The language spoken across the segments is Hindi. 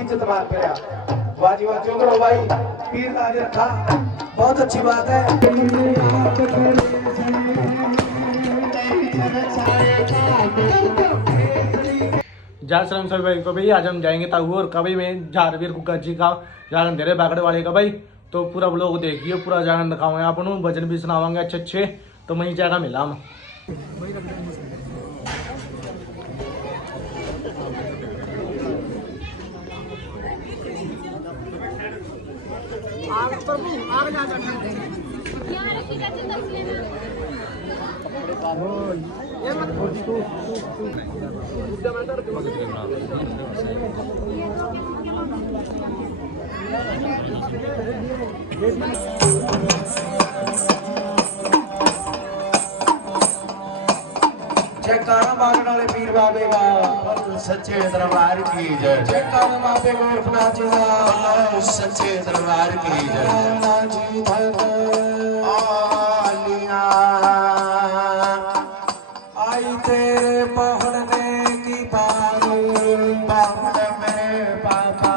इज्जत मान करा। वाजी वाजी करो भाई, पीर का आज रखा, बहुत अच्छी बात है। जय श्री राम सभी भाई को भाई, आज हम जाएंगे ताऊ और कभी में झारवीर कुका जी का जागन दे रहे बागड़ वाले का भाई। तो पूरा ब्लॉग देखिए, पूरा जागन दिखाओगे आप भजन भी सुनावांगे अच्छे अच्छे। तो वही जगह मिला हम जयकारा बागड़ वाले पीर बाबे का, सच्चे दरबार की जय। जयकारा बाबे गोरखनाथ जी का, सच्चे दरबार की जय। जी आलिया आई तेरे पहुंचने की बारी, बागड़ में पापा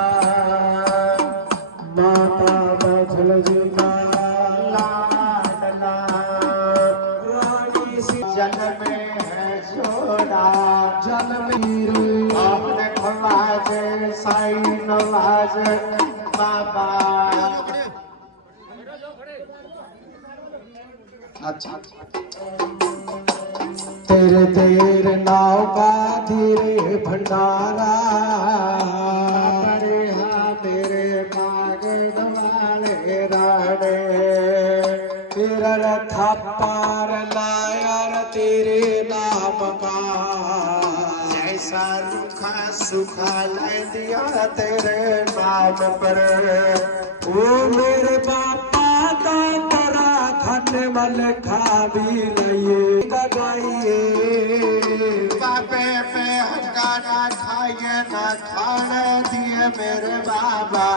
माता बचल जी का लाडला रानी सी जल में है जोड़ा। जल मीर आपने नवाज साई नवाज बाबा। अच्छा तेरे देर नाव का धीरे भंडारा, मेरे बागड़ वाले राणे तेरा रथा पार लाया तेरे नाम का, ऐसा रुखा सुखा ले दिया तेरे नाम पर। ओ मेरे बापा का तेरा धन मल खा भी लइए गाइए। बापे पे हंगा ना खाइए ना खाने दिए मेरे बाबा।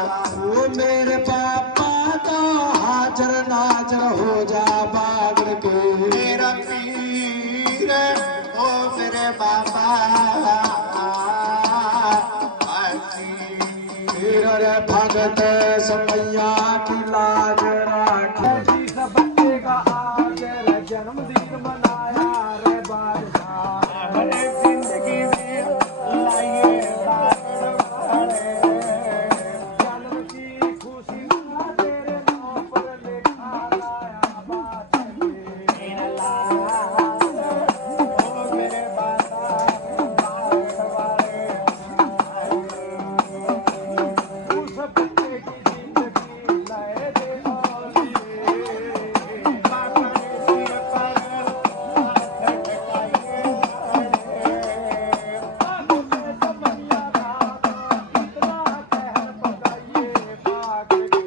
ओ मेरे पापा तो हाजर नाजर हो जा बागड़ के, मेरा पीर ओ मेरे बाबा। तेरे भगत समैया की लाज राखे। बच्चे का आज जन्मदिन मनाया रे बादशाह, जिंदगी में लाइए बागड़ वाले। जन्म की खुशी तेरे नाम पर लिखा लाया बादशाह। मेरा लाल ओ मेरे बाबा बागड़ वाले। उस बच्चे की जिंदगी लाए दे औलिए। बाबा ने सिर पर हाथ टकाए बागों में समैया राधा, इतना कहर पकाइए बागड़ के।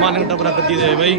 माने टपरा कर दी भाई।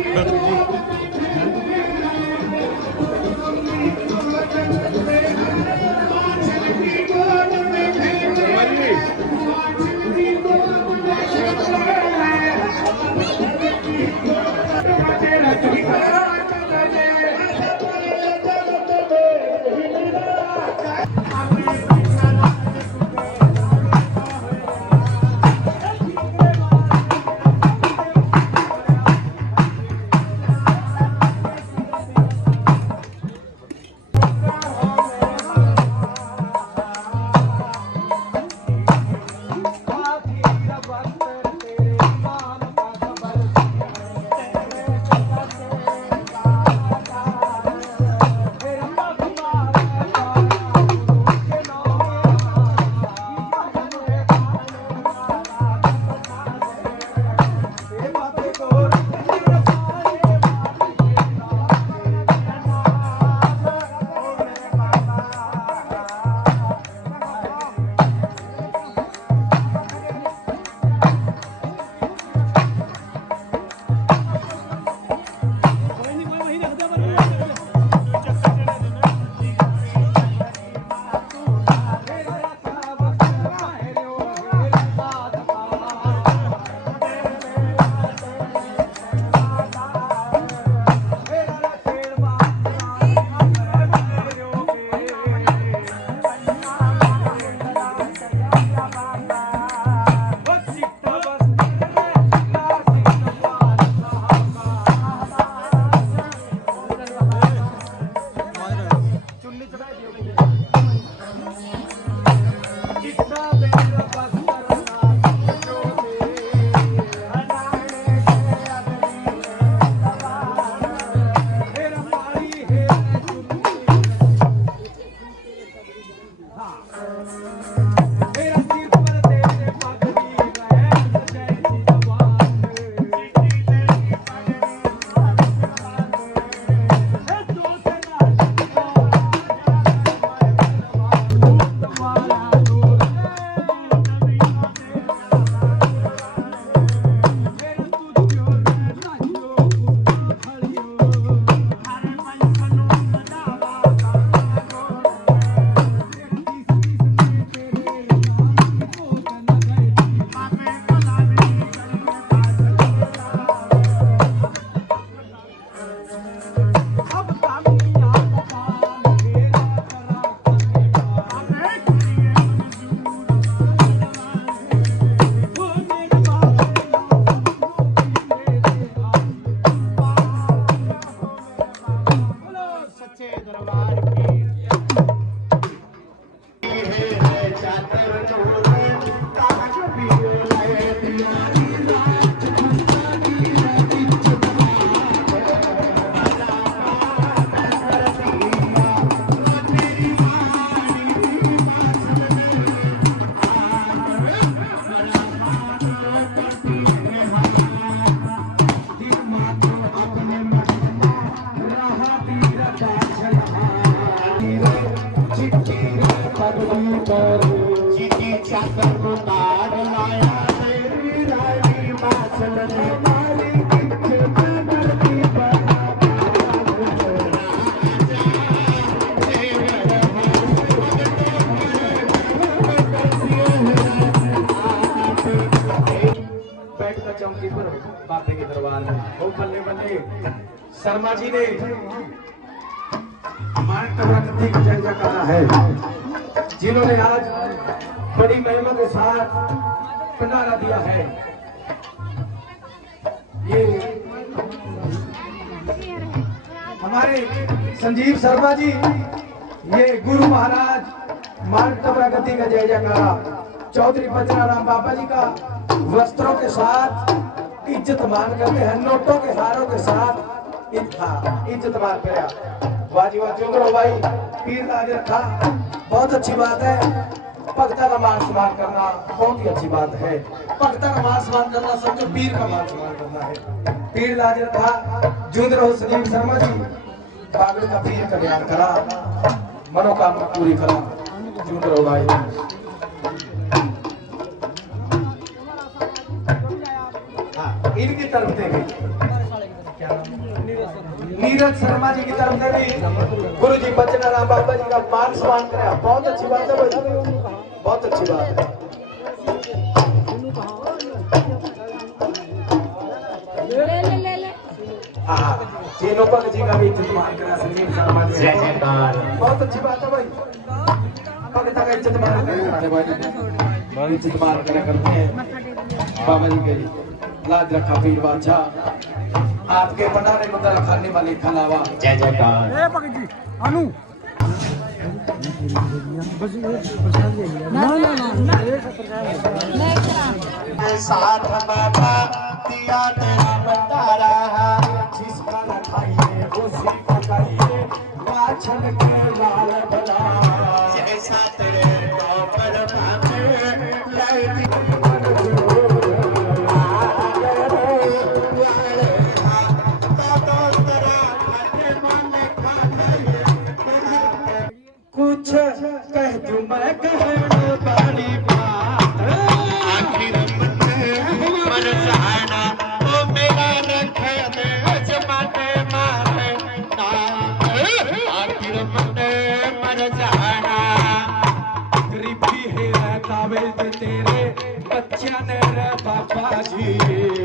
शर्मा जी ने हमारे टबरकती का जय जयकारा है, जिन्होंने आज बड़ी महिमा के साथ भंडारा दिया है। ये हमारे संजीव शर्मा जी, ये गुरु महाराज मार्ग टबरकती का जय जयकारा चौधरी बचनाराम बाबा जी का वस्त्रों के साथ इज्जत मान करते हैं, नोटों के हारों के साथ इज्जत मान कर वाजी वाजी भाई पीर राज रखा, बहुत अच्छी बात है। भक्ता का मान सम्मान करना बहुत ही अच्छी बात है। भक्ता का मान सम्मान करना समझो पीर का मान सम्मान करना है। पीर राज रखा, जूझ रहो संजीव शर्मा जी, पागल का पीर कल्याण करा, मनोकामना पूरी करा, जूझ रहो भाई। इनकी तरफ से भी नीरज शर्मा जी की तरफ से भी गुरु जी बचनाराम बाबा जी का मान सम्मान करा, बहुत अच्छी बात है भाई, बहुत अच्छी बात है। तीनों भगत जी का भी इज्जत मान करा, संजीव शर्मा जी बहुत अच्छी बात है भाई। भगत का इज्जत मान करा, इज्जत मान करा करते हैं बाबा जी के लाज रखा पीर बादशाह, आपके भंडारे को दर खाने वाले खलावा जय जयकार। भगत जी अनु साथ बाबा दिया तेरा भंडारा है, जिसका न खाइए उसी को खाइए, वाछन के लाल भला जैसा तेरे पर कुछ कह दूं मैं कहने वाली बात, आखिर मर जाना ओ मेरा रखे जमाने मारे नाम, आखिर मर जाना। गरीबी है काबिल तेरे बच्चा ने रे बाबा जी,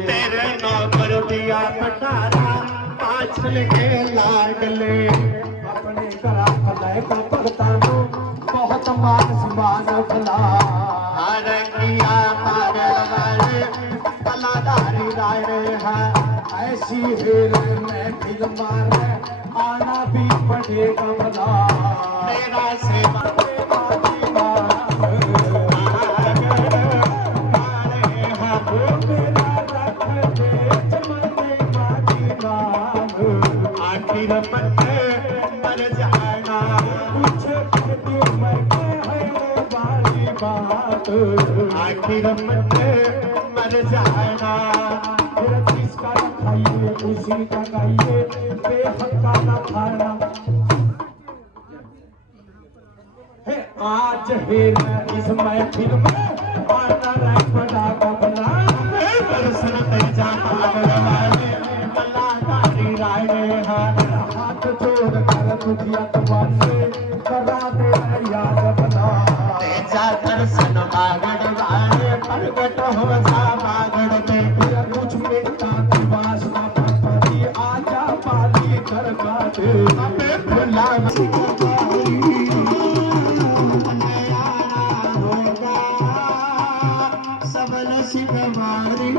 तेरे नौकर दिया भंडारा पाछल के लाडले, अपने घरा भलाई का भगता बहुत मान सम्मान भला, हरकिया पागल वाले कलादारी राय है, ऐसी हीर में फिल्म मारे आना भी पड़ेगा भला, मेरा सेवा आखिर मर जाना, कुछ मैं कहने वाली बात, आखिर मर जाना। जिसका खाइए उसी का खाइए, बेहद का ना खाना है। आज है इस महफिल में आना रह बड़ा कबला, दर्शन पे जाना हाथ जोड़ कर दुखिया तुम्हारे करा दे याद बना, तेजा दर्शन मागड़ वाले प्रगट हो जा मागड़ में, कुछ मिलता की वासना पति आजा पाली कर गाते हमें भुला सबल शिवमारी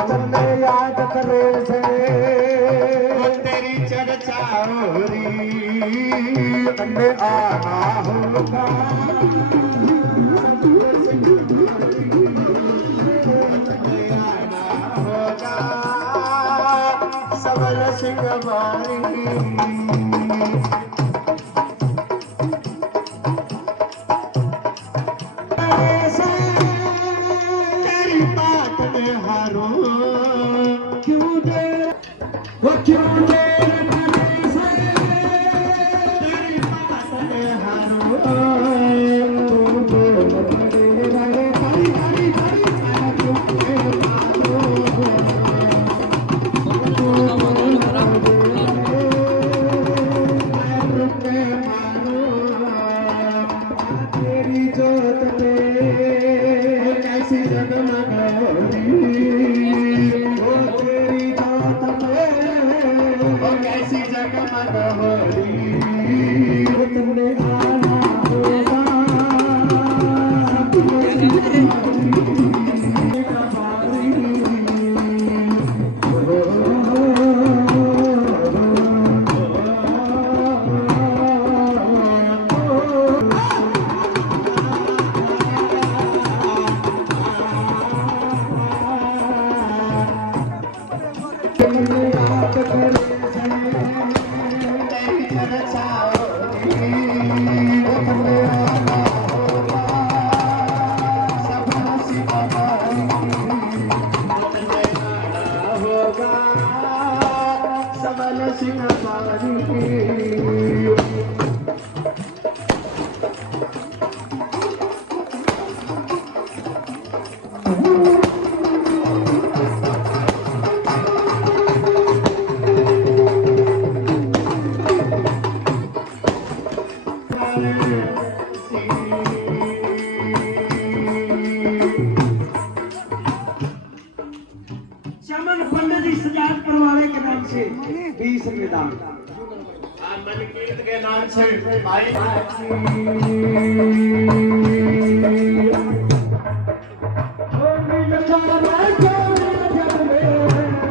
तुमने याद करे से तेरी चर्चा हो रही, आना होगा सबल सिंह मारी। तेरी बात में हारो क्यों दे वो क्यों दे, तेरी बात में हारो तेरी जोत कैसी जगमगारी, ओ तेरी जोत तुमने आना होगा चमन पंडित जी सजात परवाले के नाम से 20 रुपए दान। मनकीर्त के नाम से भाई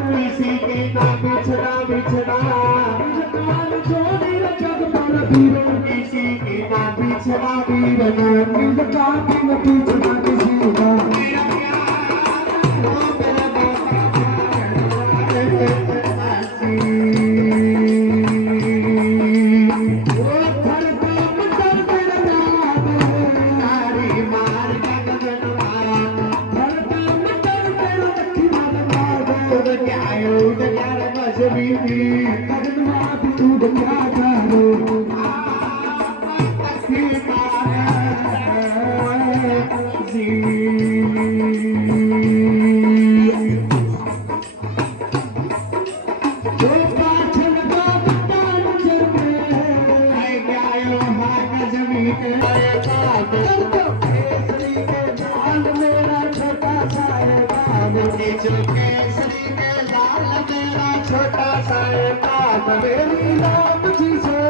किसी के ना बिछड़ा बिछड़ा किसी के ना बिछड़ा छोटा सा मेरी राम जी से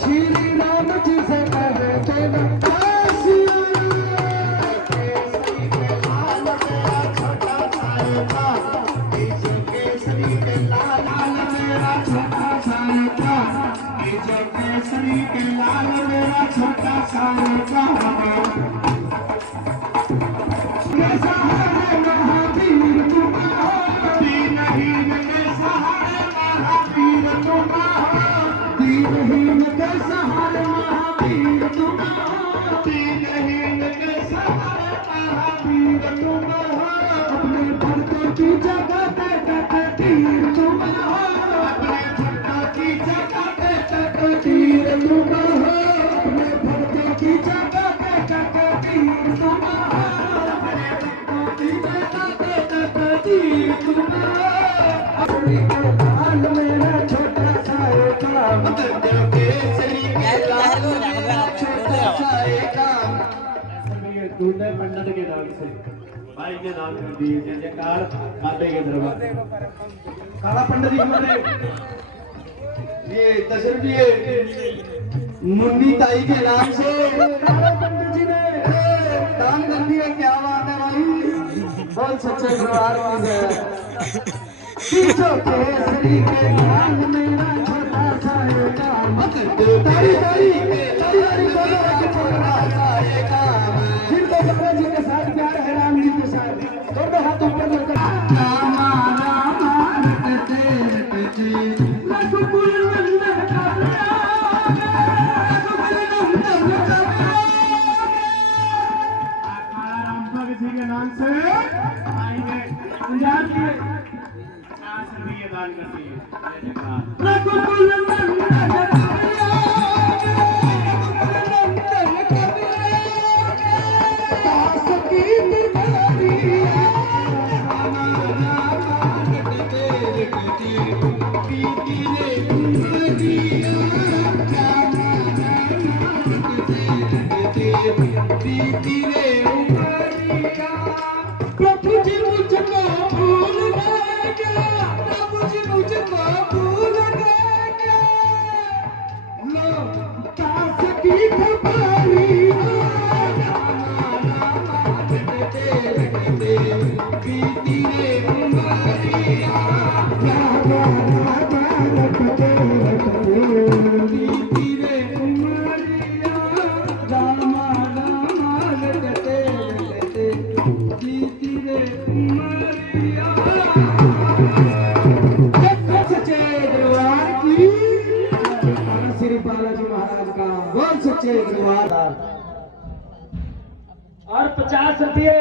श्री राम जी से कहते न छोटा सा केसरी के लाल मेरा छोटा सा केसरी के लाल मेरा छोटा सा दूल्हे पंडित के नाम से भाई के नाम कर दिए जय जयकार माते के दरबार। काला पंडित जी हमारे ये दशरथ जी मुन्नी ताई के नाम से काला पंडित जी ने दान कर दिया। क्या बात है भाई, बहुत सच्चे दरबार की जय। केसरी के लाल मेरा छोटा सा काम तारी तारी तारी छोटा सा काम जिनको महाराज जी के साथ प्यार है राम जी के साथ दोनों हाथ ऊपर लेकर जी के नाम से आएंगे पंजाब के दान करती है प्रभु जी मुझको भूल गए क्या, प्रभु जी मुझको भूल गए क्या। 50 रुपये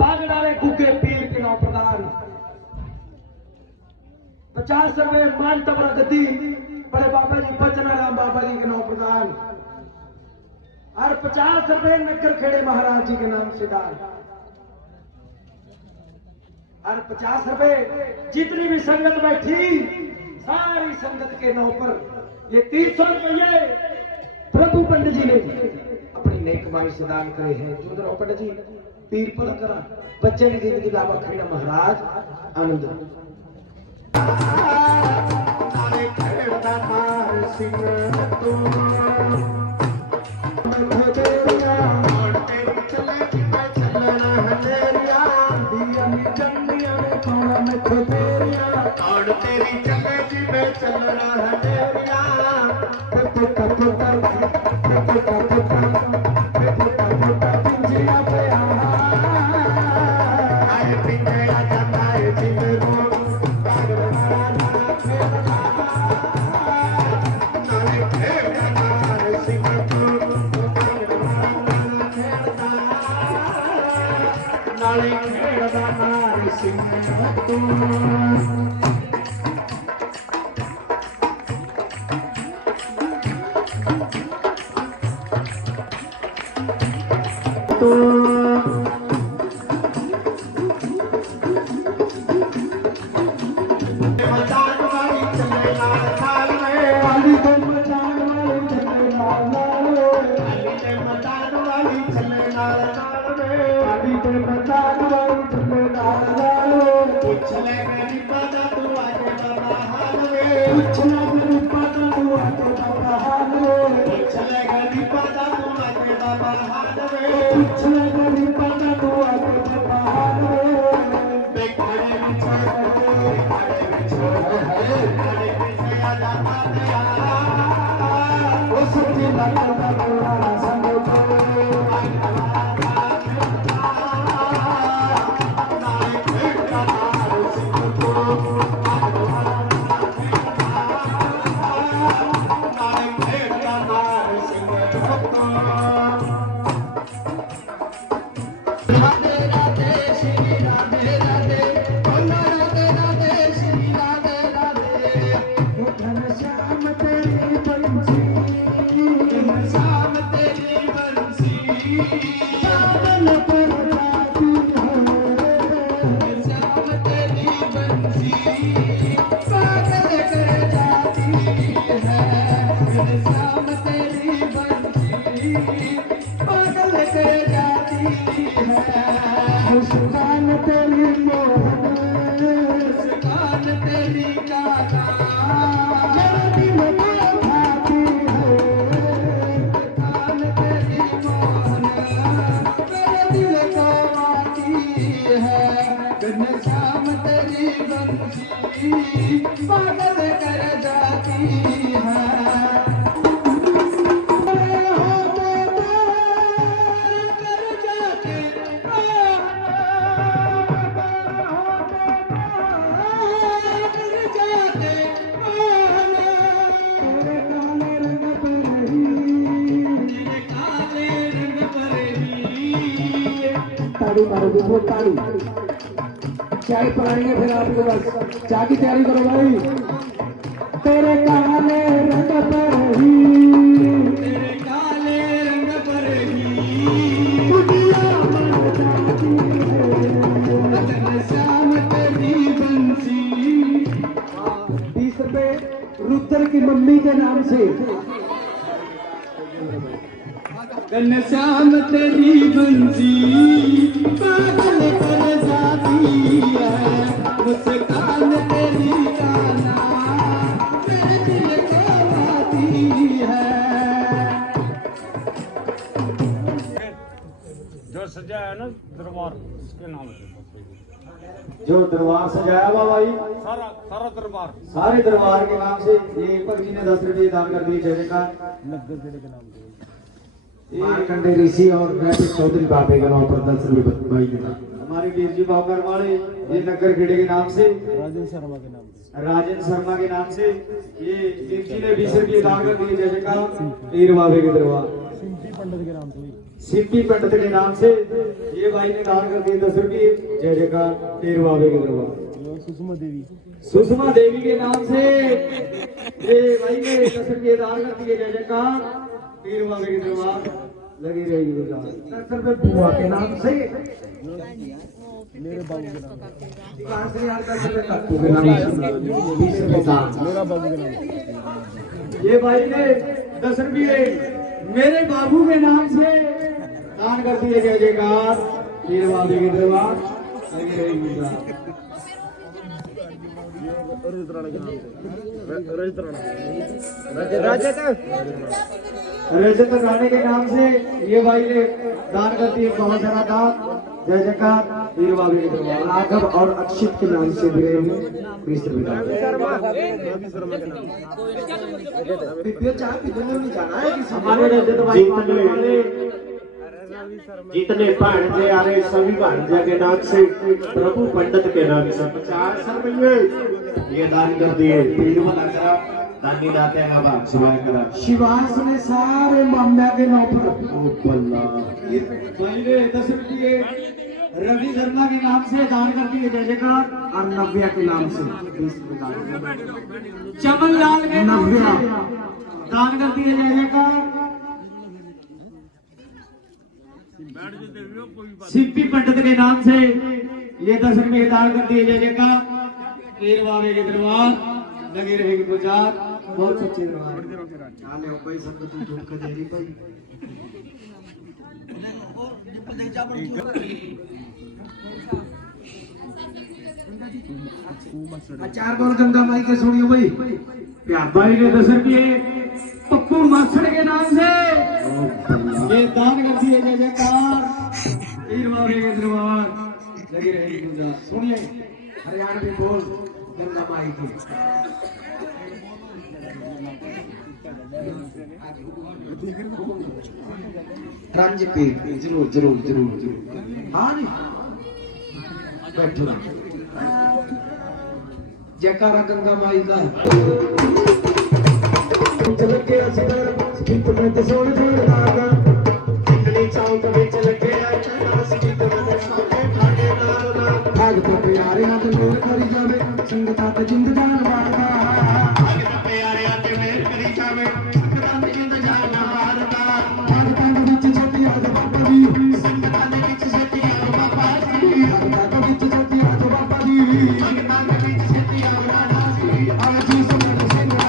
बागड़ाले गुगे पीर के नाम प्रदान। 50 रुपये मान तबरा गद्दी बड़े बाबा जी बचनाराम बाबा जी के नाम प्रदान। और 50 रुपये नगर खेड़े महाराज जी के नाम से दान। और 50 रुपये जितनी भी संगत बैठी सारी संगत के नाम पर ये 300 रुपये प्रभु पंडित जी ने अपनी नई कमाई से दान करे हैं। जो पंडित जी पीर पल करा बच्चे की जिंदगी बाबा खेड़ा महाराज आनंद चाय पिलाएंगे फिर आपके पास चाय की तैयारी करो भाई। तेरे काले रंग पर ही तेरे काले रंग पर ही दुनिया मर जाती है शाम तेरी बंसी। 20 रुपए रुद्र की मम्मी के नाम से। घनश्याम तेरी बंसी पागल कर जाती है मुस्कान तेरी गाना मेरे दिल को आती है। जो सजाया है ना दरबार उसके नाम से जो दरबार सजाया हुआ भाई सारा दरबार सारे दरबार के नाम से ये भगत जी ने 10 रुपये दान कर दिए। जय का मारकंडे ऋषि और चौधरी बाबे के नाम पर 10 रुपये भाई देना। हमारे वीर जी बाबर वाले ये नगर खेड़े के नाम से राजन शर्मा के नाम से ये वीर जी ने 20 रुपये दान कर दिए जैसे का पीर बाबे के दरबार सिंपी पंडित के नाम से ये भाई ने दान कर दिए 10 रुपये जय जयकार पीर बाबे के दरबार। सुषमा देवी के नाम से ये भाई ने 10 रुपये दान कर दिए जय जयकार पीर बाबे के दरबार लगी रहेगी गुजार। बुआ के नाम से मेरे बाबू के नाम ये भाई ने 10 रुपये मेरे बाबू के नाम से दान कर दिए जय जयकार पीर बाबे के दरबार लगी रहेगी गुजार। रजत राणे के नाम से ये भाई ने दान करती है बहुत सारा दान जय जयकार पीर बाबे के दरबार। राघव और अक्षित के नाम से भी हमारे रजत भाई जितने भांजे आ रहे सभी भांजे के नाम से प्रभु पंडित के नाम से 50 रुपये ये दान कर दिए। पीठ में करा दानी दाते हैं बाबा शिवाय करा शिवास ने सारे माम्या के नाम पर ओ बल्ला भाई ने 10 रुपये रवि शर्मा के नाम से दान कर दिए जय जयकार और नव्या के नाम से चमन लाल के नाम से दान कर दिए जय जयकार। सिंपी पंडित के नाम से ये 10 रुपये दान कर दिए जय जयकार पीर बाबे के दरबार लगे रहेगी प्रचार बहुत सच्चे दरबार। आने भाई सब तू ढूंढ के दे रही भाई अचार कौन गंगा माई के सुनियो भाई प्यार भाई ने 10 रुपये पप्पू मास्टर के नाम से ये दान कर दिए जय जयकार पीर बाबे के दरबार लगी रहेगी प्रचार। सुनिए हरियाणा में बोल गंगा माई की रंज पे जरूर जरूर जरूर जरूर हाँ नहीं बैठो जयकारा गंगा माई का चल के असगर स्किप में ते सोन जोड़ागा इतनी चाव कभी चल के आता स्किप में सोने भागे नालना भाग तो प्यारे हाथ मेर करी जावे संगता ते जिंद जान मारदा भाग तो प्यारे हाथ मेर करी जावे संगता ते जिंद जान मारदा भागता दे विच छोटी हाथ बाबा दी संगता दे विच छोटी हाथ बाबा दी भागता दे विच छोटी हाथ बाबा दी भागता दे विच छोटी हाथ बाबा दी आज जी समझ सिंगा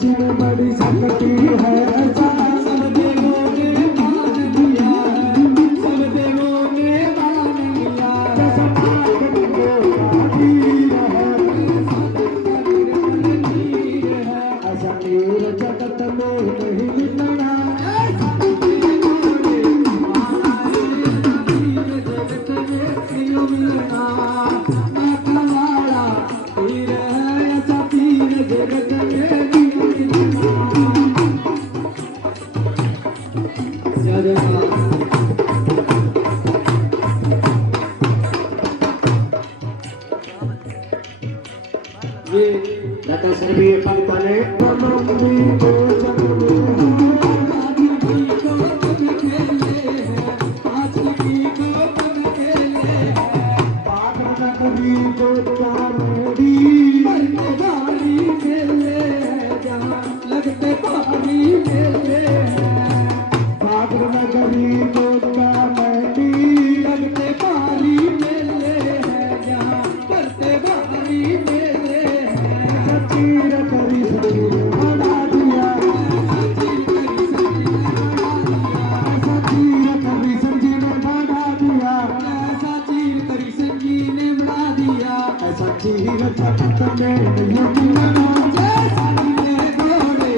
जी में बड़ी सकती है सब देवों ने मान दिया है सब देवों ने मान लिया ऐसा नीर जगत में नहीं मिलना ये लता सर भी पंक्ता ने लगते भारी मेले सागर नगरी दोस्ता मंडी लगते भारी मेले हैं जहाँ करते भारी मेले हैं सचीर करी सचीर बना दिया सचीर करी संजी ने बना दिया ऐसा चीर करी संजी ने बना दिया ऐसा चीर चपत में नहीं बना जैसा ने घोड़े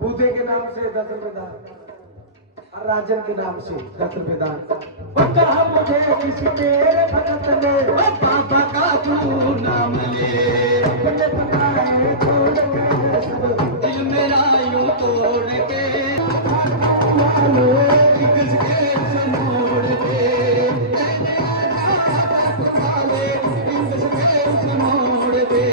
बूधे के नाम से 10 रुपए दान और राजन के नाम से 10 रुपए दान। कहा मुझे किसी तेरे भगत ने बाबा का तू नाम ले मुझे पता है छोड़ के सब दिल मेरा यूं तोड़ के किसके समोड़ के समोड़ के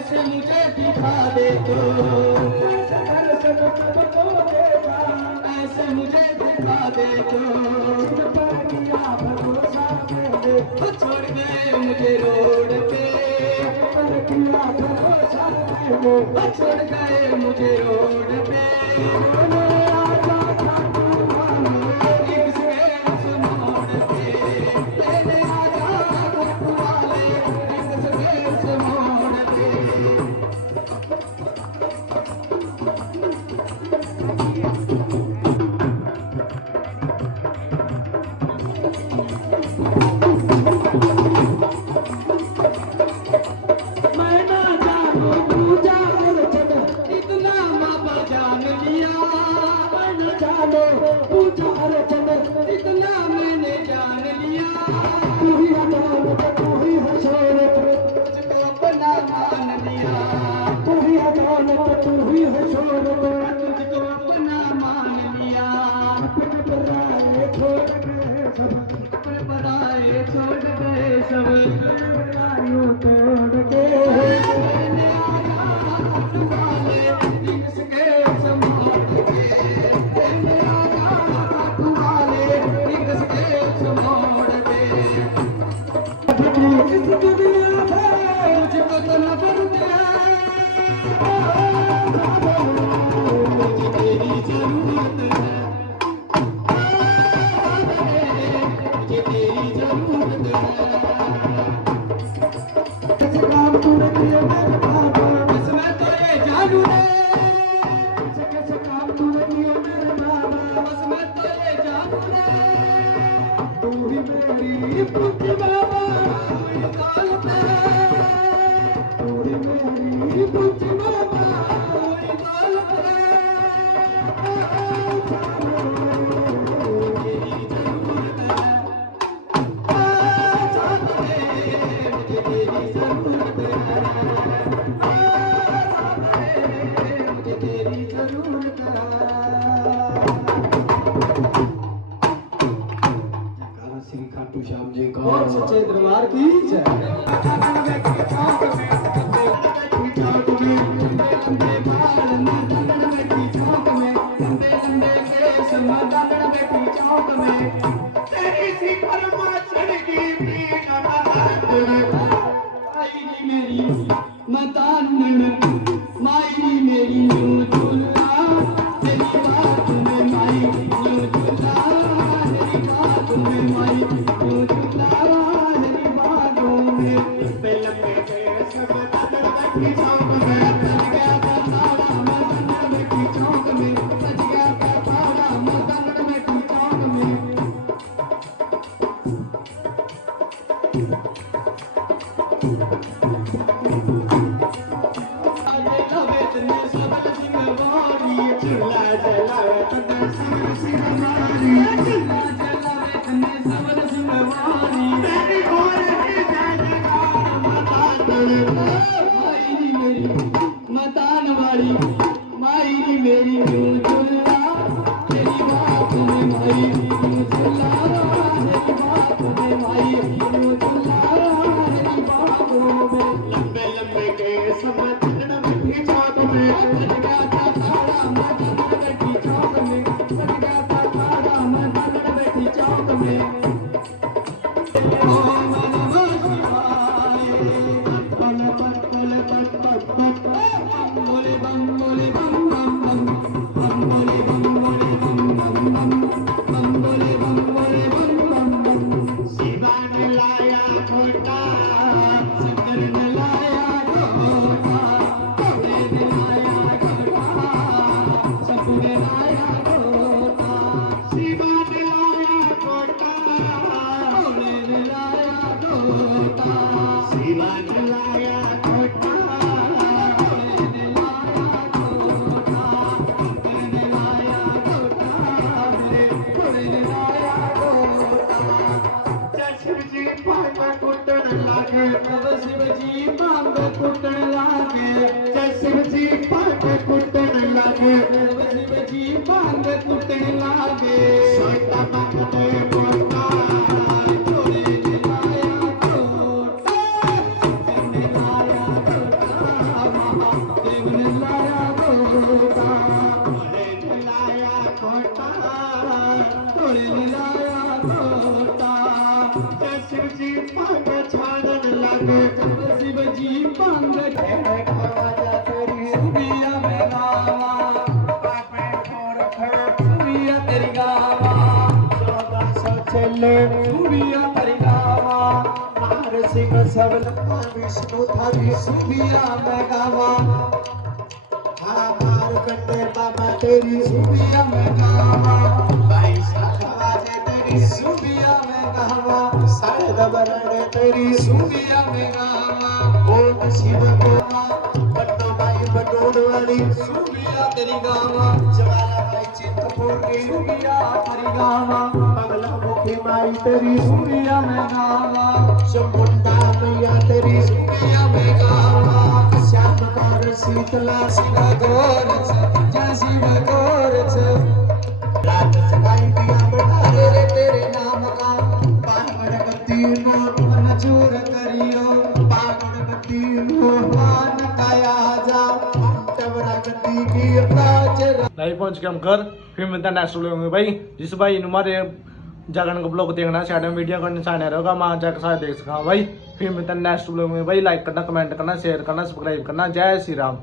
ऐसे मुझे दिखा दे तो ऐसे मुझे दिखा दे तो छोड़ गए मुझे रोड पे छोड़ गए मुझे रोड पे इतना बाबा जान लिया तू ही है दौलत तू ही है शोहरत तुझको अपना मान लिया अपने पराए छोड़ गए सब अपने पराए छोड़ गए सब परायों तोड़ के सच्चे दरबार की विष्णु थारी सुबिया में गावा मार कटे बाबा तेरी सुबिया में गावा भाई साखवाजे तेरी सुबिया में गावा सारे दबरड़े तेरी सुबिया में गावा ओम शिव गोवा बट्टो भाई बटोड़ वाली सुबिया तेरी गावा जवाला भाई चिंतपुर की सुबिया तेरी गावा अगला मुखी माई तेरी सुबिया में गावा चमुंडा मैया तेरी सुबिया में गावा श्याम कार शीतला शिव गौर जय शिव गौर रात सगाई दिया बढ़ा तेरे तेरे नाम का पावन गति नो मंजूर करियो पावन गति नो मान काया जा तवरा गति की राज नहीं पहुंच के हम घर फिर मिलता है नेक्स्ट वीडियो में भाई। जिस भाई इन हमारे जागरण का ब्लॉग देखना साइड में वीडियो का निशान रहेगा वहाँ जाकर सारे देख सका भाई। फिर मिलता है नेक्स्ट वीडियो में भाई। लाइक करना, कमेंट करना, शेयर करना, सब्सक्राइब करना। जय श्री राम।